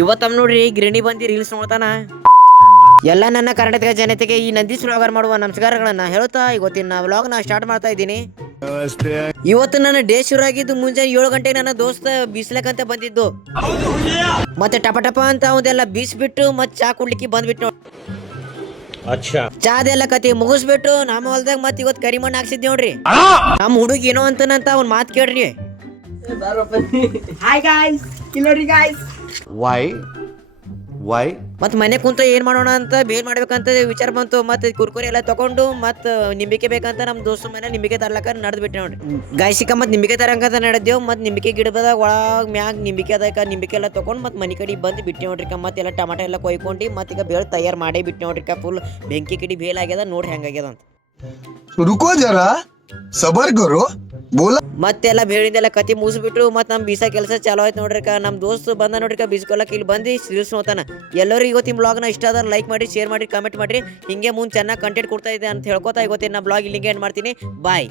ಇವತ್ತಮ್ ನೋಡ್ರಿ ಗಿರಣಿ ಬಂದಿ ರೀಲ್ಸ್ ನೋಡ್ತಾನ. ಎಲ್ಲ ನನ್ನ ಕರ್ನಾಟಕ ಜನತೆಗೆ ಈ ನಂದೀಶ್ ವ್ಲಾಗರ್ ಮಾಡುವ ನಮಸ್ಕಾರಗಳನ್ನ ಹೇಳ್ತಾ ಇವತ್ತಿನ ವ್ಲಾಗ್ ನಾ ಸ್ಟಾರ್ಟ್ ಮಾಡ್ತಾ ಇದ್ದೀನಿ. ಇವತ್ತು ನನ್ನ ಡೇ ಶುರು ಆಗಿದ್ದು ಮುಂಜಾನೆ 7 ಗಂಟೆಗೆ ನನ್ನ ದೋಸ್ತ ಬೀಸ್ಲಕ್ಕಂತ ಬಂದಿದ್ದು. ಮತ್ತೆ ಟಪ ಟಪ ಅಂತ ಅವದೆಲ್ಲ ಬೀಸ್ಬಿಟ್ಟು ಮತ್ತೆ ಚಾ ಕುಡ್ಲಿಕ್ಕೆ ಬಂದ್ಬಿಟ್ಟು ಚಾದೆಲ್ಲ ಕತಿ ಮುಗಿಸ್ಬಿಟ್ಟು ನಮ್ಮ ಹೊಲ್ದಾಗ ಮತ್ತೆ ಇವತ್ತು ಕರಿಮಣ್ಣು ಹಾಕ್ಸಿದ್ ನೋಡ್ರಿ. ನಮ್ಮ ಹುಡುಗ ಏನೋ ಅಂತನಂತ ಅವ್ನ ಮಾತು ಕೇಳ್ರಿ. ಹಾಯ್ ಗಾಯ್ಸ್, ಇಲ್ಲಿ ಗಾಯ್ಸ್. ವೈ ಮತ್ ಮನೆ ಕುಂತ ಏನ್ ಮಾಡೋಣ ಅಂತ ಬೇಲ್ ಮಾಡ್ಬೇಕಂತ ವಿಚಾರ ಬಂತು. ಮತ್ತೆ ಕುರ್ಕುರಿ ಎಲ್ಲ ತಗೊಂಡು ಮತ್ ನಿಂಬಿಕೆ ಬೇಕಂತ ನಮ್ ದೋಸ್ತ ಮನೆ ನಿಂಬಿಕೆ ತರ್ಲಕ್ಕ ನಡೆದ್ ಬಿಟ್ಟೆ ನೋಡ್ರಿ. ಗಾಯ್ಸಿಕ ಮತ್ ನಿಂಬಿಕೆ ತರಂಕಂತ ನಡೆದೇವ್. ಮತ್ ನಿಂಬಿಕೆ ಗಿಡದ ಒಳಗ್ ಮ್ಯಾಗ ನಿಂಬಿಕೆ ಅದಕ್ಕ ನಿಂಬಿಕೆ ಎಲ್ಲ ತಗೊಂಡ್ ಮತ್ ಮನಿ ಕಡೆ ಬಂದು ಬಿಟ್ಟೆ ನೋಡ್ರಿ. ಮತ್ತೆ ಎಲ್ಲ ಟಮಾಟ ಎಲ್ಲ ಕೊಯ್ಕೊಂಡು ಮತ್ ಈಗ ಬೇಲ್ ತಯಾರು ಮಾಡೇ ಬಿಟ್ಟೆ ನೋಡ್ರಿ. ಫುಲ್ ಬೆಂಕಿ ಕಿಡಿ ಬೇಲ್ ಆಗ್ಯದ ನೋಡ್ರಿ ಹೆಂಗಾಗ್ಯದ ಅಂತ. रुको जरा सबर करो बोला. ಮತ್ತೆಲ್ಲ ಬೇಳಿಂದೆಲ್ಲ ಕತಿ ಮುಗಿಸ್ಬಿಟ್ರು ಮತ್ ನಮ್ ಬೀಸಾ ಕೆಲಸ ಚಾಲೋ ಆಯ್ತು ನೋಡ್ರಿ. ನಮ್ ದೋಸ್ತ್ ಬಂದ ನೋಡ್ರಿ ಬೀಸ್ಕೊಳಕ್ ಇಲ್ಲಿ ಬಂದು ರೀಲ್ಸ್ ನೋಡ್ತಾನ. ಎಲ್ಲರೂ ಇವತ್ತಿನ ಬ್ಲಾಗ್ನ ಇಷ್ಟ ಆದ್ರೆ ಲೈಕ್ ಮಾಡಿ, ಶೇರ್ ಮಾಡಿ, ಕಮೆಂಟ್ ಮಾಡ್ರಿ. ಹಿಂಗೆ ಮುಂದೆ ಚೆನ್ನಾಗಿ ಕಂಟೆಂಟ್ ಕೊಡ್ತಾ ಇದೆ ಅಂತ ಹೇಳ್ಕೊತಾ ಇವತ್ತಿನ ಬ್ಲಾಗ್ ಇಲ್ಲಿಗೆ ಎಂಡ್ ಮಾಡ್ತೀನಿ. ಬಾಯ್.